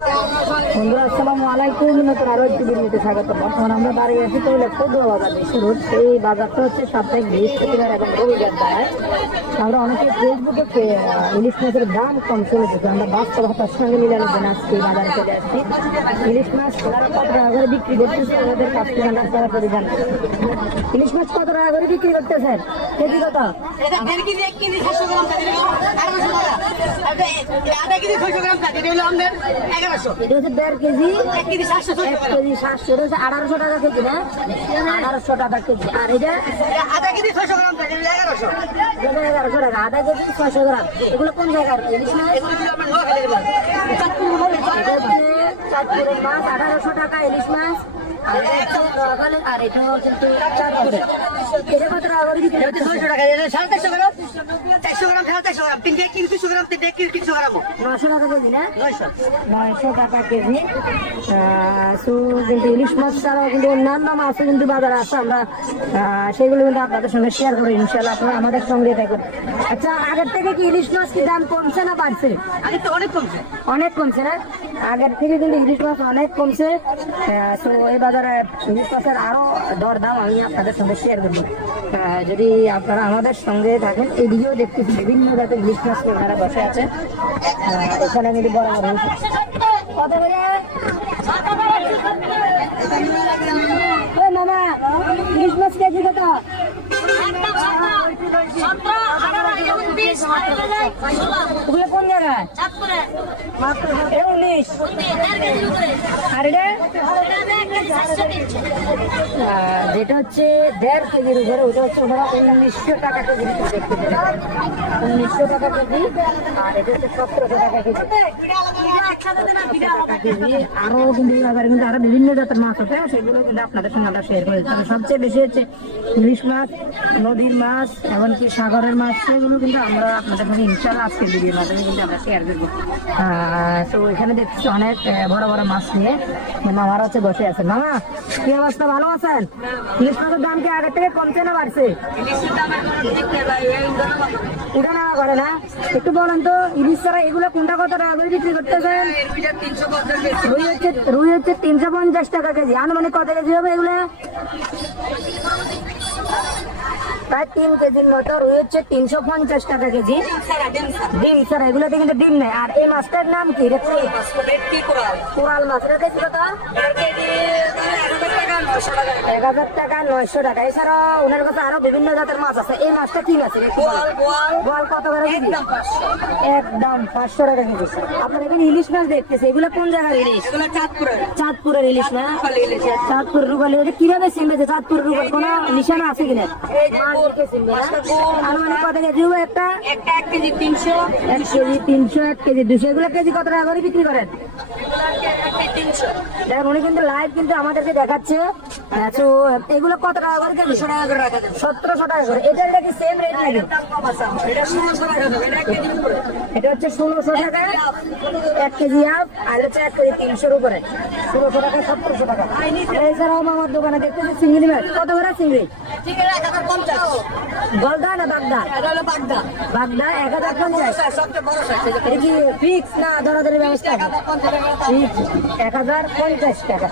বন্ধুরা, আসসালামু আলাইকুম। নতুন আরও একটি ভিডিওতে স্বাগত বর্তমানে আমরা দাঁড়িয়ে আছি তৈলে ক্ষুদ্র বাজার বিশ্ব রোড এই বাজারটা হচ্ছে সাপ্তাহিক বৃহস্পতিবার এবং রবিবার দাঁড়ায় আমরা অনেকে ফেসবুকে ইলিশ মাছের দাম কম চলেছে আমরা বাস্তব হতার সঙ্গে মিলানো জন্য আজকে এই বাজারে চলে আসছি। ইলিশ মাছ কত টাকা করে বিক্রি করতেছে। ওদের কাছ আমরা সরাসরি জানব ইলিশ মাছ কত টাকা করে বিক্রি করতেছেন? কেজি কত? এটা আধা কেজি, ছয়শো গ্রাম থাকে। দিল আমাদের এটা হচ্ছে দেড় কেজি। এক কেজি সাতশো এটা হচ্ছে আঠারোশো টাকা কেজি না আঠারোশো টাকা কেজি। আর এটা আধা কেজি ছয়শো গ্রাম এগারোশো। এগারোশো টাকা আধা কেজি ছয়শো গ্রাম। এগুলো কোন জায়গার? চাঁদপুরের মাছ আঠারোশো টাকা ইলিশ মাছ আর এটা হচ্ছে আর এটা কিন্তু চাঁদপুরে এটা কত টাকা করে বিক্রি এটা হচ্ছে টাকা সাড়ে চারশো গ্রাম। চারশো গ্রাম সাড়ে চারশো গ্রাম। তিনটে কেজি তিনশো গ্রাম তিনটে কেজি তিনশো গ্রাম নশো টাকা কেজি না? নয়শো। নয়শো টাকা কেজি। সো কিন্তু ইলিশ মাছ ছাড়াও কিন্তু অন্যান্য মাছও কিন্তু বাজারে আছে। আমরা সেগুলো কিন্তু আপনাদের সঙ্গে শেয়ার করি ইনশাল্লাহ আপনারা আমাদের সঙ্গে থাকুন আচ্ছা আগের থেকে কি ইলিশ মাছ কি দাম কমছে না বাড়ছে? তো অনেক কমছে। অনেক কমছে না? আগের থেকে কিন্তু ইলিশ মাছ অনেক কমছে। তো এই বাজারে ইলিশ মাছের আরও দর দাম আমি আপনাদের সঙ্গে শেয়ার করব। যদি আপনারা আমাদের সঙ্গে থাকেন এই ভিডিও দেখতেছি বিভিন্ন জাতের ইলিশ মাছ ওনারা বসে আছে এখানে কিন্তু বড় বড় কত মামা ইলিশ মাছ কেজি কত? ওগুলো কোন জায়গায়? উনিশ। আর যেটা হচ্ছে দেড় কেজির উপরে, ওটা হচ্ছে ওনারা উনিশশো টাকা কেজি উনিশশো টাকা কেজি, আর এটা হচ্ছে সতেরোশো টাকা কেজি। আরও কিন্তু এই কিন্তু আরও বিভিন্ন জাতের মাছ আছে, সেগুলো কিন্তু আপনাদের সঙ্গে আমরা শেয়ার করেছি। তবে সবচেয়ে বেশি হচ্ছে ইলিশ মাছ, নদীর মাছ, এমনকি সাগরের মাছ, সেগুলো কিন্তু আমরা আপনাদের সঙ্গে ইনশাল্লাহ আজকের ভিডিওর মাধ্যমে কিন্তু আমরা শেয়ার করব। তো এখানে দেখছি অনেক বড় বড় মাছ নিয়ে। মামারা হচ্ছে বসে আছেন মামা, কি অবস্থা? ভালো আছেন? ইলিশ মাছের দাম কি আগের থেকে কমছে না বাড়ছে? উঠা নেওয়া করে না? একটু বলেন তো, ইলিশ ছাড়া এগুলো কোনটা কত টাকা করে বিক্রি করতেছেন? রুই হচ্ছে রুই হচ্ছে তিনশো পঞ্চাশ টাকা কেজি। আনুমানিক কত কেজি হবে এগুলো? প্রায় তিন কেজির মতো রুই হচ্ছে তিনশো পঞ্চাশ টাকা কেজি। ডিম স্যার এগুলোতে কিন্তু ডিম নেই। আর এই মাছটার নাম কি? কোরাল? মাছ। এটা কেজি কত এক হাজার টাকা নয়শো টাকা। এছাড়াও ওনার কাছে আরও বিভিন্ন জাতের মাছ আছে। এই মাছটা কি মাছ বলেন। বোয়াল কত করে একদম পাঁচশো। টাকা কেজি। আপনার এখানে ইলিশ মাছ দেখতেছে। এগুলো কোন জায়গার ইলিশ? চাঁদপুরের। ইলিশ না? চাঁদপুর রুবালি এটা কীভাবে চিনবে চাঁদপুর রুবাল কোন নিশানা আছে কিনা? আনুমানিক কত কেজি? একটা? একটা এক কেজি তিনশো। এক কেজি তিনশো এক কেজি দুশো এগুলো কেজি কত টাকা করে বিক্রি করেন? দেখেন উনি কিন্তু লাইভ কিন্তু আমাদেরকে দেখাচ্ছে। তো এগুলো কত টাকা করে কেজি? টাকা করে রাখা সতেরোশো টাকা করে। এটা এটা কি সেম রেট নাকি। এটা ষোলোশো টাকা হচ্ছে ষোলোশো টাকা। এক কেজি আপ। আর হচ্ছে এক কেজি তিনশোর উপরে। ষোলোশো টাকা সতেরোশো টাকা। এছাড়াও আমার দোকানে দেখতেছি চিংড়ি মাছ। কত করে চিংড়ি? গলদা না বাগদা? বাগদা। বাগদা এক হাজার পঞ্চাশ। এটা কি ফিক্স না দরাদরি ব্যবস্থা? এক হাজার পঞ্চাশ টাকা।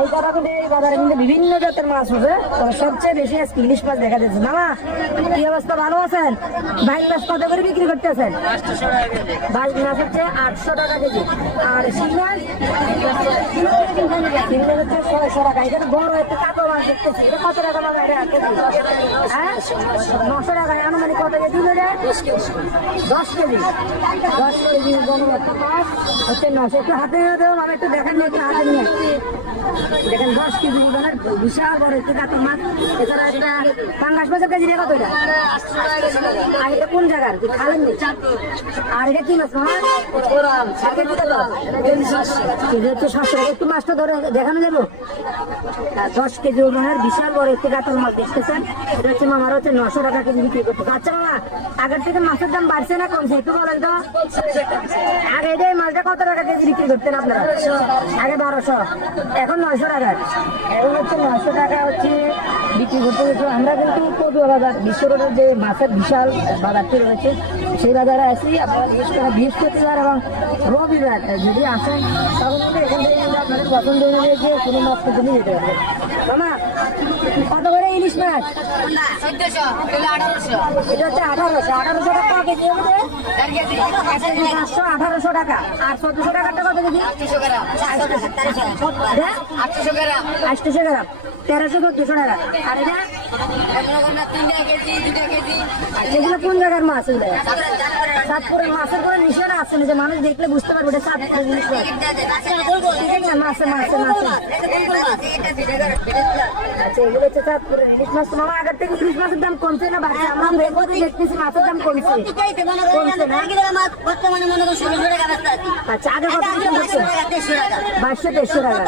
এই কথা কিন্তু এই বাজারে কিন্তু বিভিন্ন জাতের মাছ তবে সবচেয়ে বেশি আজকে ইলিশ মাছ দেখা যাচ্ছে। মামা, কি অবস্থা? ভালো আছেন? বাইক মাছ কত করে বিক্রি করতেছেন? বাইক মাছ হচ্ছে আটশো টাকা কেজি। আর শিং হচ্ছে টাকা। বড় একটা কাটো মাছ কত টাকা হ্যাঁ? নশো টাকা। কত কেজি দশ কেজি। একটা হাতে দেবো একটু দেখেন হাতে নিয়ে। দেখেন দশ কেজি ওজনের বিশাল বড় একটু কাতল মাছ। এছাড়া একটা পাঙ্গাস মাছের কেজি কত এটা? আর এটা কোন জায়গার? খালেন? আর এটা কি মাছ? কেজি সাতশো টাকা। একটু মাছটা ধরে দেখানো যাব? দশ কেজি ওজনের বিশাল বড় একটু কাতল মাছ দেখতেছেন। এটা হচ্ছে মামার হচ্ছে নশো টাকা কেজি বিক্রি করতে। আচ্ছা মামা, আগের থেকে মাছের দাম বাড়ছে না কমছে? একটু বলেন তো। আগে যে মাছটা কত টাকা কেজি বিক্রি করতেন আপনারা? আগে বারোশো, এখন নয়শো টাকা। হচ্ছে নশো টাকা হচ্ছে বিক্রি করতে গেছে আমরা কিন্তু পদুয়া বাজার, বিশ্বরোডের যে মাছের বিশাল বাজারটি রয়েছে, সেই বাজারে আসি। আপনারা বিশেষ করে বৃহস্পতিবার এবং রবিবার যদি আসেন তখন কিন্তু এখান থেকে আপনাদের পছন্দ অনুযায়ী যে কোনো মাছ কিন্তু নিয়ে যেতে পারবেন। মামা কত করে ইলিশ মাছ? চোদ্দশো আঠারোশো। আঠারোশো। আঠারোশো টাকা কেজি পাঁচশো আঠারোশো টাকা। আর চোদ্দশো টাকাটা কত কেজি? আটশো গ্রাম। এটা আটশো গ্রাম। আটশোশো গ্রাম। তেরোশো চোদ্দশো টাকা। আর এটা? এগুলো কোন জায়গার মাছ এগুলো? সাতপুরের মাছের করে নিশানা আছে না যে মানুষ দেখলে বুঝতে পারবে এটা সাতপুরের মাছ ঠিক আছে মাছে মাছে মাছে। আচ্ছা এগুলো হচ্ছে ইলিশ মাছ। আগের থেকে ইলিশ মাছের দাম কমছে না আমরা দেখতেছি। মাছের দাম কমছে। না? আচ্ছা আগে কত বাইশশো দেড়শো টাকা।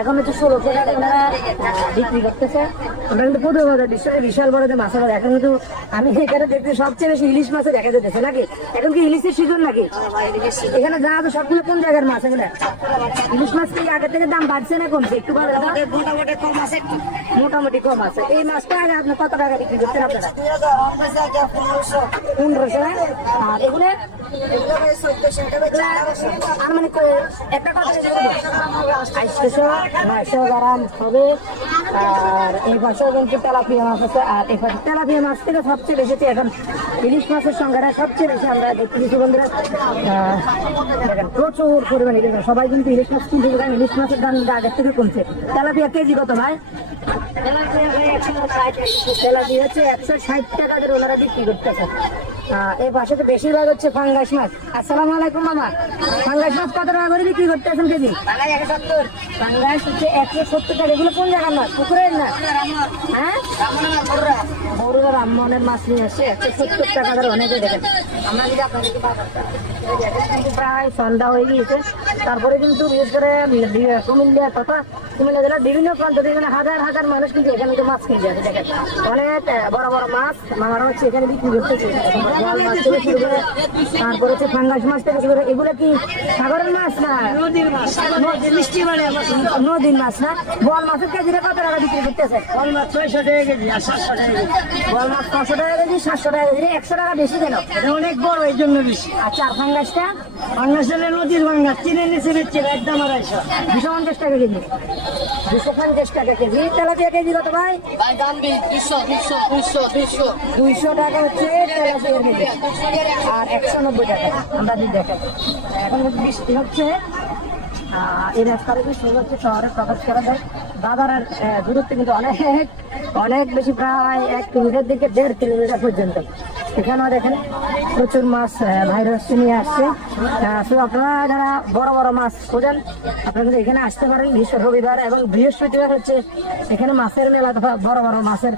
এখন হচ্ছে ষোলোশো টাকা। বিক্রি করতেছে। ওটা কিন্তু বিশাল বড় যে মাছের এখন কিন্তু আমি এখানে দেখতে সবচেয়ে বেশি ইলিশ মাছে দেখা যেতেছে নাকি? এখন কি ইলিশের সিজন নাকি? এখানে যা আছে সবগুলো কোন জায়গার মাছ এগুলো? ইলিশ মাছ কি আগে থেকে দাম বাড়ছে না কমছে? একটু মোটামুটি কম আছে। মোটামুটি কম আছে। এই মাছটা আগে আপনি কত টাকা বিক্রি করতেন আপনারা? পনেরোশো আর এগুলো? আর মানে একটা কথা আটশোশো নয়শো গ্রাম হবে। আর এই পাশে কিন্তু তেলাপিয়া মাছ আছে, আর এই তেলাপিয়া মাছ থেকে সবচেয়ে বেশি এখন ইলিশ মাছের সংখ্যাটা সবচেয়ে বেশি আমরা দেখতেছি বন্ধুরা। প্রচুর পরিমাণে সবাই কিন্তু ইলিশ মাছ কিনতে কারণ ইলিশ মাছের দাম আগের থেকে কমছে। তেলাপিয়া কেজি কত ভাই? তেলাপিয়া হচ্ছে একশো ষাট টাকা ওনারা বিক্রি করতেছে। এই বাসাতে বেশিরভাগ হচ্ছে ফাঙ্গাস মাছ। আসসালামু আলাইকুম মামা। ফাঙ্গাস মাছ কত টাকা করে বিক্রি করতে আছেন কেজি? ফাঙ্গাস হচ্ছে একশো সত্তর টাকা। এগুলো কোন জায়গার মাছ? পুকুরের না? হ্যাঁ? বড়রা। রামমোহনের মাছ নিয়ে আসছে। একশো সত্তর টাকা ধরে অনেকে দেখেন। আমরা যদি আপনাদেরকে কিন্তু প্রায় সন্ধ্যা হয়ে গিয়েছে। তারপরে কিন্তু বিশেষ করে কুমিল্লা তথা কুমিল্লা জেলার বিভিন্ন প্রান্ত থেকে হাজার হাজার মানুষ কিন্তু এখানে কিন্তু মাছ কিনতে আসে দেখেন। অনেক বড় বড় মাছ মামারা হচ্ছে এখানে বিক্রি করতেছে তারপরে হচ্ছে ফাঙ্গাস মাছ থেকে শুরু করে এগুলো কি সাগরের মাছ না? নদীর মাছ। মিষ্টি নদীর মাছ না? বল মাছের কেজিটা কত টাকা বিক্রি করতেছে? বল মাছ ছয়শো টাকা কেজি আর সাতশো টাকা কেজি। বল মাছ ছশো টাকা কেজি সাতশো টাকা কেজি একশো টাকা বেশি কেন? অনেক বড় এই জন্য বেশি। আচ্ছা আর ফাঙ্গাসটা ফাঙ্গাসটা নদীর ফাঙ্গাস চিনে নিচে বেচছে একদম আড়াইশো দুশো পঞ্চাশ টাকা কেজি। দুশো পঞ্চাশ টাকা কেজি। তেলাপিয়া কেজি কত ভাই? দাম দুশো দুশো দুশো দুশো। দুইশো টাকা হচ্ছে তেলাপিয়ার কেজি। আর একশো নব্বই টাকা। আমরা যদি দেখেন এখন বৃষ্টি হচ্ছে এই রাস্তাটা কি সুন্দর হচ্ছে শহরে প্রকাশ করা যায়। বাজারের দূরত্ব কিন্তু অনেক অনেক বেশি প্রায় এক কিলোমিটার থেকে দেড় কিলোমিটার পর্যন্ত। এখানেও দেখেন প্রচুর মাছ ভাইরাস নিয়ে আসছে। তো আপনারা যারা বড় বড় মাছ খোঁজেন, আপনারা কিন্তু এখানে আসতে পারেন করে রবিবার এবং বৃহস্পতিবার হচ্ছে এখানে মাছের মেলা বড় বড় মাছের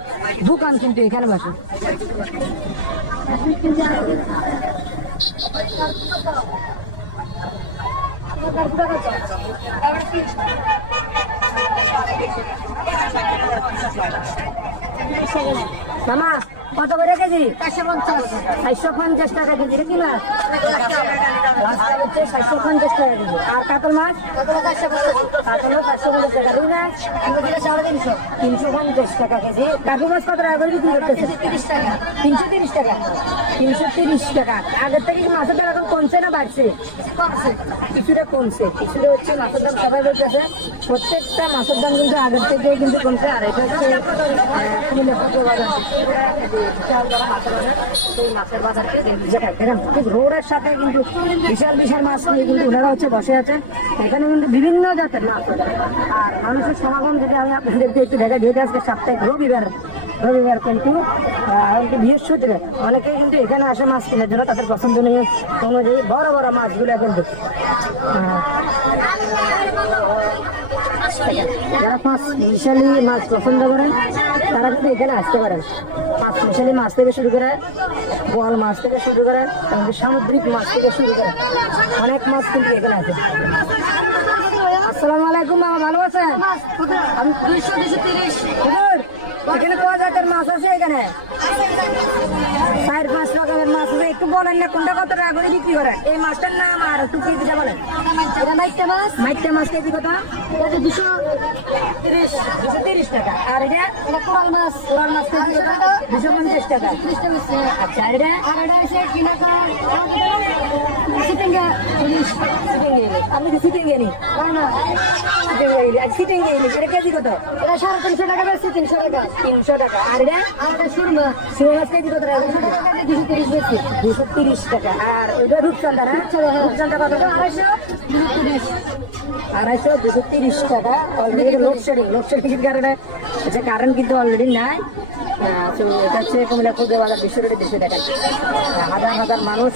দোকান কিন্তু এখানে বসে। মামা কত করে কেজি? চারশো পঞ্চাশ টাকা কেজি, এটা কি মাছ? হচ্ছে চারশো পঞ্চাশ টাকা কেজি। আর কাতল মাছ? কাতল চারশো পঞ্চাশ টাকা। রুই মাছ? তিনশো তিনশো পঞ্চাশ টাকা কেজি। কাকু মাছ কত টাকা করে বিক্রি করতেছে? তিনশো তিরিশ টাকা। তিনশো তিরিশ টাকা। আগের থেকে মাছের দাম এখন কমছে না বাড়ছে? কিছুটা কমছে। কিছুটা হচ্ছে মাছের দাম সবাই বলতেছে, প্রত্যেকটা মাছের দাম কিন্তু আগের থেকে কিন্তু কমছে। আর এটা হচ্ছে রোডের সাথে কিন্তু বিশাল বিশাল মাছ নিয়ে কিন্তু ওনারা হচ্ছে বসে আছে এখানে কিন্তু বিভিন্ন জাতের মাছ। আর মানুষের সমাগম থেকে আমি আপনাদেরকে একটু দেখা দিয়েছি আজকে সাপ্তাহিক রবিবার রবিবার কিন্তু এমনকি বৃহস্পতিবার অনেকেই কিন্তু এখানে আসে মাছ কেনার জন্য তাদের পছন্দ নেই অনুযায়ী বড় বড় মাছগুলো কিন্তু যারা পাঁচ বিশালি মাছ পছন্দ করে তারা কিন্তু এখানে আসতে পারেন। পাঁচ বিশালি মাছ থেকে শুরু করে বোয়াল মাছ থেকে শুরু করে এমনকি সামুদ্রিক মাছ থেকে শুরু করে অনেক মাছ কিন্তু এখানে আছে। আসসালামু আলাইকুম মামা ভালো আছেন? আমি দুইশো দুইশো তিরিশ। এখানে কয় জাতের মাছ আছে এখানে? চার পাঁচ রকমের মাছ আছে। একটু বলেন না কোনটা কত টাকা করে বিক্রি করেন এই মাছটার নাম আর একটু কেজিটা বলেন। এটা মাইকটা মাছ? মাইটটা মাছ কেজি কত? এটা দুশো তিরিশ দুশো তিরিশ টাকা। আর এটা? কোরাল মাছ কোরাল মাছ কেজি কত? দুশো পঞ্চাশ টাকা। ত্রিশটা মাছ আচ্ছা আর এটা? আর এটা আছে কিনা সিটিংগা পুলিশ সিটিং গেলি আপনি কি সিটিং গেলি না সিটিং গেলি আর সিটিং গেলি এটা কেজি কত? এটা সাড়ে তিনশো টাকা বেশি তিনশো টাকা। তিনশো টাকা। আর এটা? আর এটা সুরমা মাছ কেজি কত? টাকা দুশো তিরিশ বেশি দুশো তিরিশ টাকা। আর ওইটা রূপচন্দা না কত আড়াইশো দুশো তিরিশ আড়াইশো দুশো তিরিশ টাকা অলরেডি লোডশেডিং কারণে কিন্তু অলরেডি নাই। তো এটা হচ্ছে কুমিল্লা খুদে বাজার বিশ্ব রেটে দেশে দেখা হাজার হাজার মানুষ